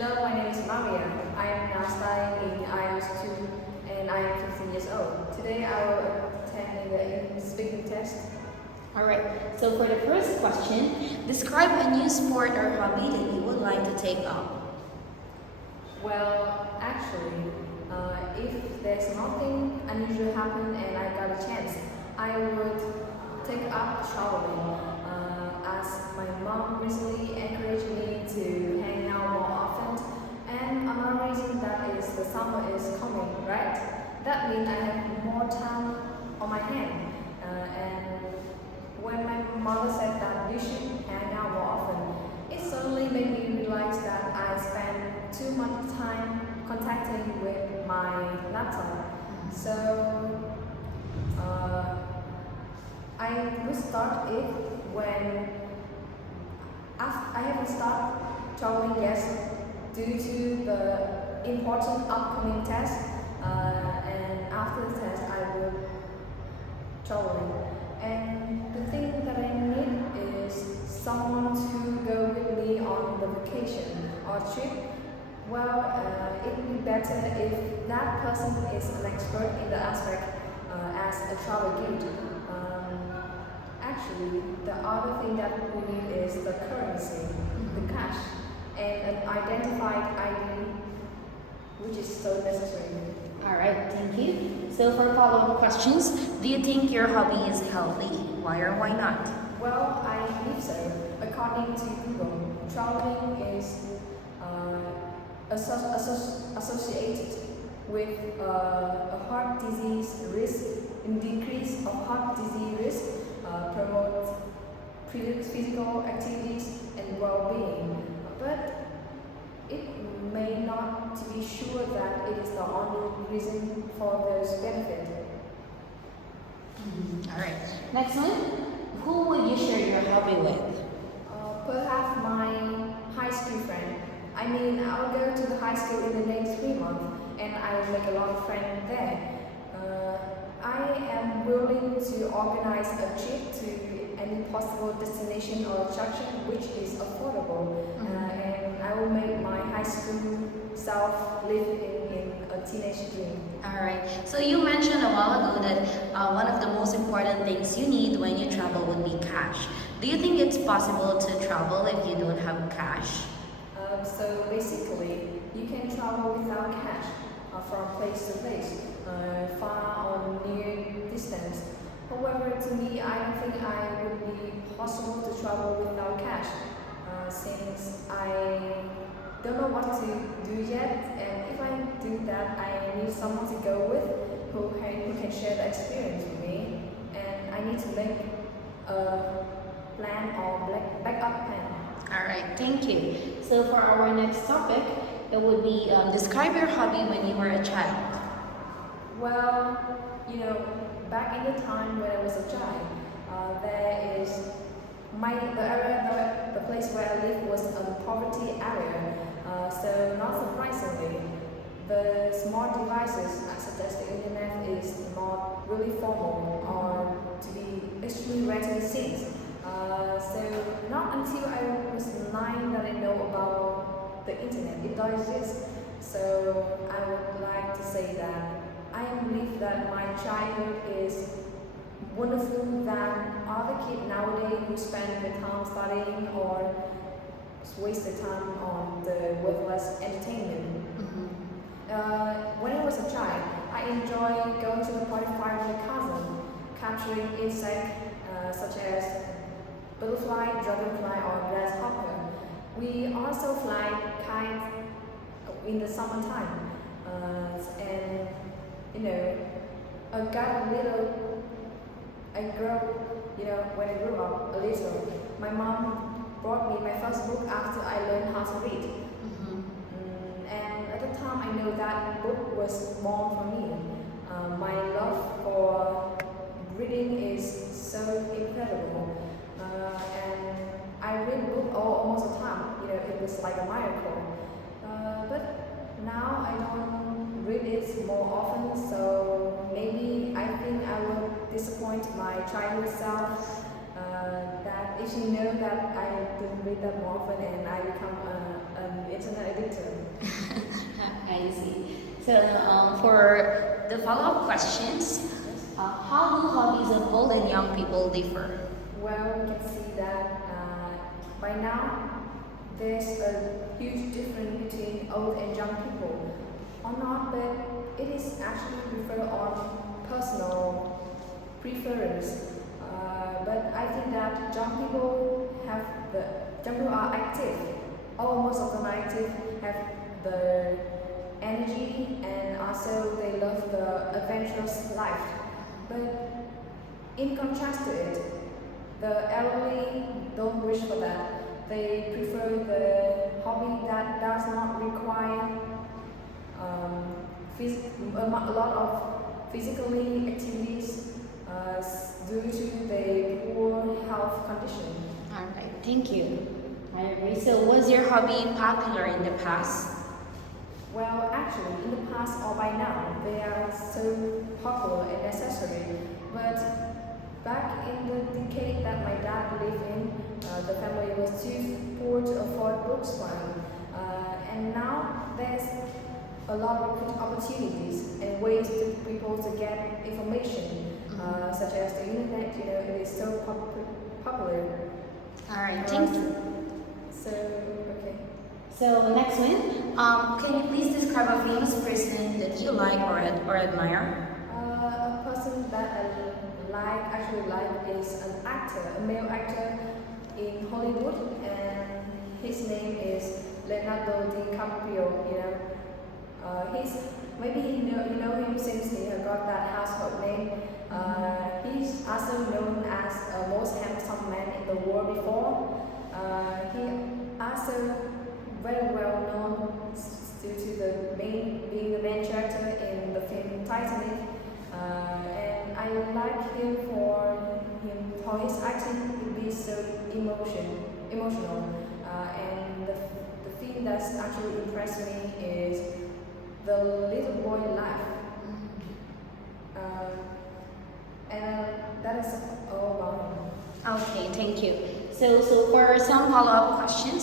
Hello, my name is Maria. I am now studying in IELTS 2 and I am 15 years old. Today I will attend the speaking test. Alright, so for the first question, describe a new sport or hobby that you would like to take up. Well, actually, if there's nothing unusual happen and I got a chance, I would take up traveling. As my mom recently encouraged me to hang out more often, and another reason that is the summer is coming, right? That means I have more time on my hand. And when my mother said that you should hang out more often, it suddenly made me realize that I spend too much time contacting with my laptop. So I will start it when I haven't started traveling yet due to the important upcoming test. And after the test, I will travel. And the thing that I need is someone to go with me on the vacation or trip. Well, it would be better if that person is an expert in the aspect as a travel guide. Actually, the other thing that we need is the currency, the cash, and an identified ID, which is so necessary. Alright, thank you. So for follow-up questions, do you think your hobby is healthy? Why or why not? Well, I believe so. According to Google, traveling is associated with a heart disease risk, and decrease of heart disease risk, promote physical activities and well-being. But it may not to be sure that it is the only reason for those benefits. Alright, next one. Who would you share your hobby with? Perhaps my high school friend. I mean, I'll go to the high school in the next 3 months and I will make a lot of friends there. I am willing to organize a trip to any possible destination or attraction which is affordable. And I will make my high school self live in a teenage dream. Alright, so you mentioned a while ago that one of the most important things you need when you travel would be cash. Do you think it's possible to travel if you don't have cash? So basically, you can travel without cash from place to place, far or near distance. However, to me, I don't think I would be possible to travel without cash, since I don't know what to do yet, and if I do that, I need someone to go with who can share the experience with me, and I need to make a plan or backup plan. Alright, thank you. So for our next topic, it would be describe your hobby when you were a child. Well, back in the time when I was a child, there is the place where I live was a poverty area. So not surprisingly, the smart devices such as the internet is not really formal or to be extremely rare to be seen. So not until I was 9 that I know about the internet. It does exist. So I would like to say that I believe that my childhood is wonderful than other kids nowadays who spend their time studying or waste their time on the worthless entertainment. When I was a child, I enjoyed going to the party farm with my cousin, capturing insects such as butterfly, dragonfly, or grasshopper. We also fly kites in the summertime, and I got I grew, when I grew up a little. My mom brought me my first book after I learned how to read. And at the time, I know that book was born for me. My love for reading is so incredible. And I read book almost all the time. It was like a miracle. But now I don't read it more often, so maybe I think I will disappoint my childhood self. That if she knows that I didn't read that more often and I become an internet addictor. So for the follow-up questions, how do hobbies of old and young people differ? Well, we can see that by now there's a huge difference between old and young people, or not, but it is actually referred on personal preference. But I think that young people are active. Most of them are active, have the energy, and also they love the adventurous life. But in contrast to it, the elderly don't wish for that. They prefer the hobby that does not require a lot of physically activities due to their poor health condition. All right, thank you. I agree. So was your hobby popular in the past? Well, actually, in the past or by now, they are so popular and necessary. But back in the decade that my dad lived in, the family was too poor to afford books for him. And now there's a lot of opportunities and ways to people to get information, such as the internet. It is so popular. All right, thank you. Okay. So next one, can you please describe a famous person that you like or admire? A person that I actually like is an actor, a male actor in Hollywood, and his name is Leonardo DiCaprio. He's maybe you know him since he got that household name. He's also known as the most handsome man in the world before. He also very well known due to being the main character in the film Titanic. And I like him for his acting to be so emotional. And the thing that's actually impressed me is the little boy life. And that is all about him. Okay, thank you. So for some follow-up questions,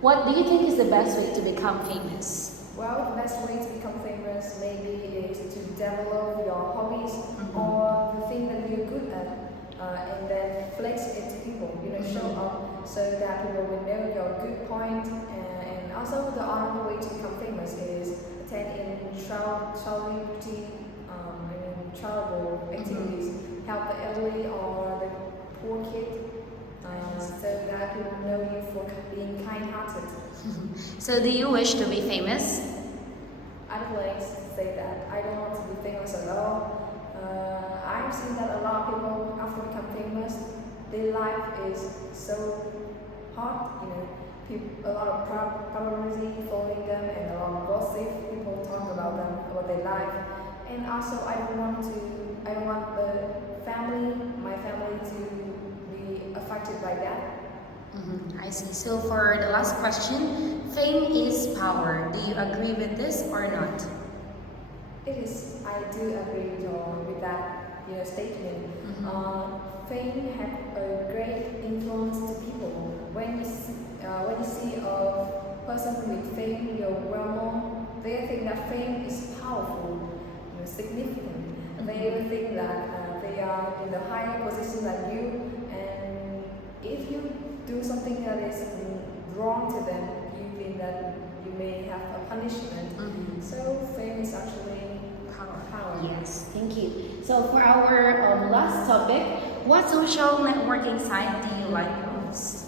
what do you think is the best way to become famous? Well, the best way to become famous maybe is to develop your hobbies or the thing that you're good at, and then flex it to people. Show up so that people will know your good point. And also, the other way to become famous is attend in charitable activities, help the elderly or the poor kid. So that people know you for being kind-hearted. So do you wish to be famous? I don't like to say that. I don't want to be famous at all. I've seen that a lot of people, after become famous, their life is so hard. A lot of paparazzi following them, and a lot of gossip. People talk about them, about their life. And also, I don't want my family to be affected by that. I see. So for the last question, fame is power. Do you agree with this or not? It is. I do agree with that statement. Fame has a great influence to people. When you see a person with fame, well-known, they think that fame is powerful, significant. They will think that they are in the higher position than you, and if you do something that is wrong to them, you think that you may have a punishment. So fame is actually power. Yes, thank you. So for our last topic, what social networking site do you like most?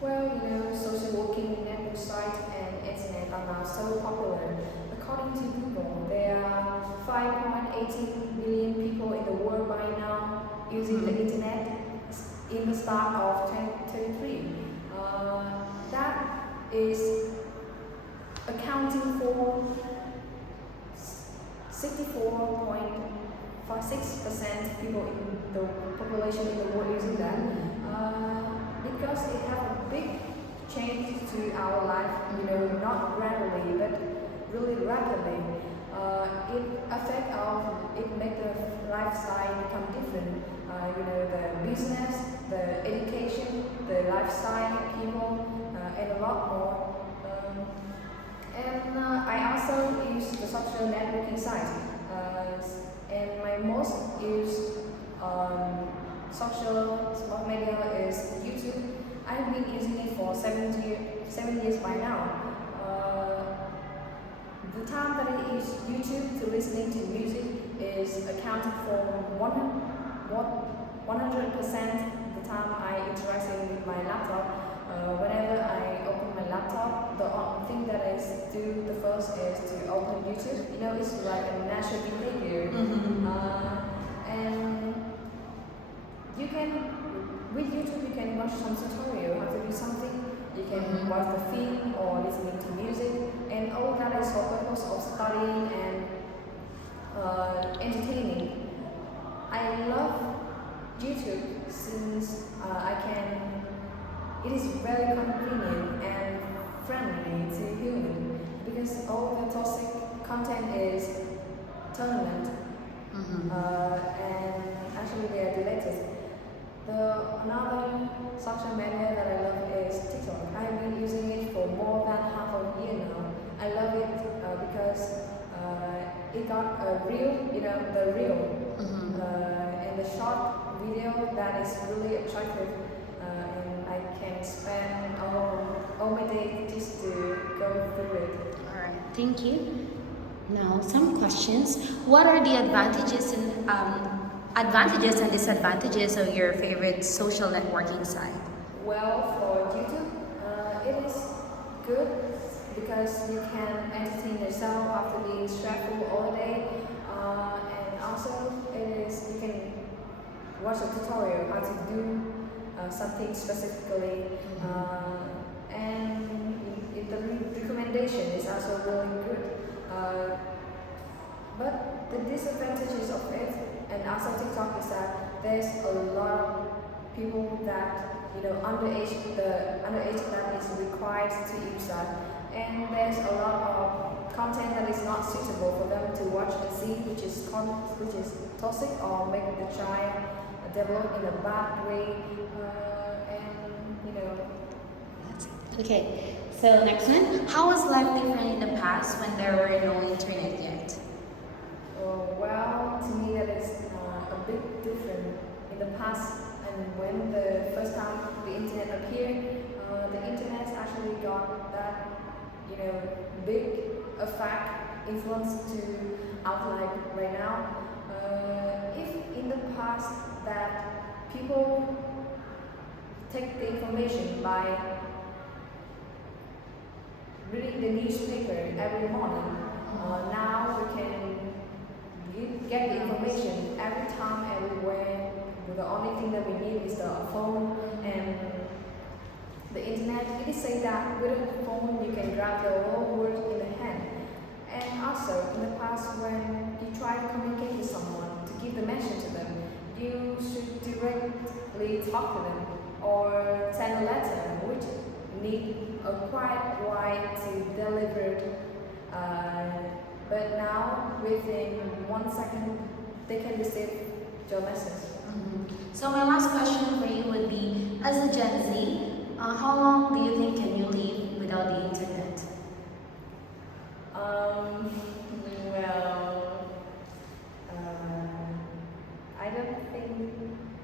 Well, social working network sites and internet are now so popular. According to Google, there are 5.18 billion people in the world by now using the internet in the start of 2023. That is accounting for 64.56% people in the population in the world using that. Because it has a big change to our life, not gradually, but really rapidly. It makes the lifestyle become different. The business, the education, the lifestyle, people, and a lot more. I also use the social use social media is YouTube. I've been using it for 7 years by now. The time that I use YouTube to listening to music is accounted for 100% the time I interacting with my laptop. Whenever I open my laptop, the thing that I do the first is to open YouTube. You know, it's like a natural behavior. And you can, with YouTube, you can watch some tutorial how to do something. You can watch the film or listening to music, and all that is for purpose of studying and entertaining. I love YouTube since it is very convenient and friendly to human because all the toxic content is tournament and actually they are deleted. Another social media that I love is TikTok. I have been using it for more than half a year now. I love it because it got a reel, the reel, and the short video that is really attractive, and I can spend all my day just to go through it. Alright, thank you. Now, some questions. What are the advantages and disadvantages of your favorite social networking site? Well, for YouTube, it is good because you can entertain yourself after being stressful all day, and also you can watch a tutorial how to do something specifically, and the recommendation is also really good. But the disadvantages of it and also TikTok is that there's a lot of people that underage that is required to use that, and there's a lot of content that is not suitable for them to watch and see, which is toxic or make the child develop in a bad way, Okay, so next one. How was life different in the past when there were no internet yet? Well, to me that is a bit different. In the past, and when the first time the internet appeared, the internet actually got that big effect influence to our life right now. If in the past that people take the information by reading the newspaper every morning, now we can get the information every time, everywhere. The only thing that we need is the phone and the internet. It is said that with a phone you can grab the whole world in the hand. And also, in the past, when you try to communicate with someone to give the message to them, you should directly talk to them or send a letter, which need a quite while to deliver. But now, within 1 second, they can receive your message. So my last question for you would be, as a Gen Z, how long do you think can you live without the internet? I don't think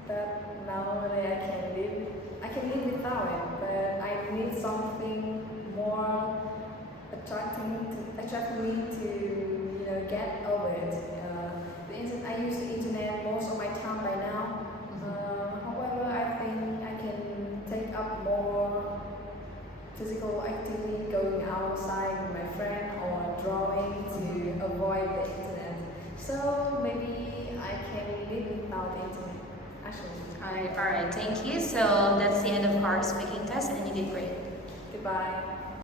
that nowadays I can live without it, but I need something more attract me to get over it. I use the internet most of my time by now. However, I think I can take up more physical activity, going outside with my friend or drawing to avoid the internet. So maybe I can live without the internet. Actually. Alright, thank you. So that's the end of our speaking test, and you did great. Goodbye.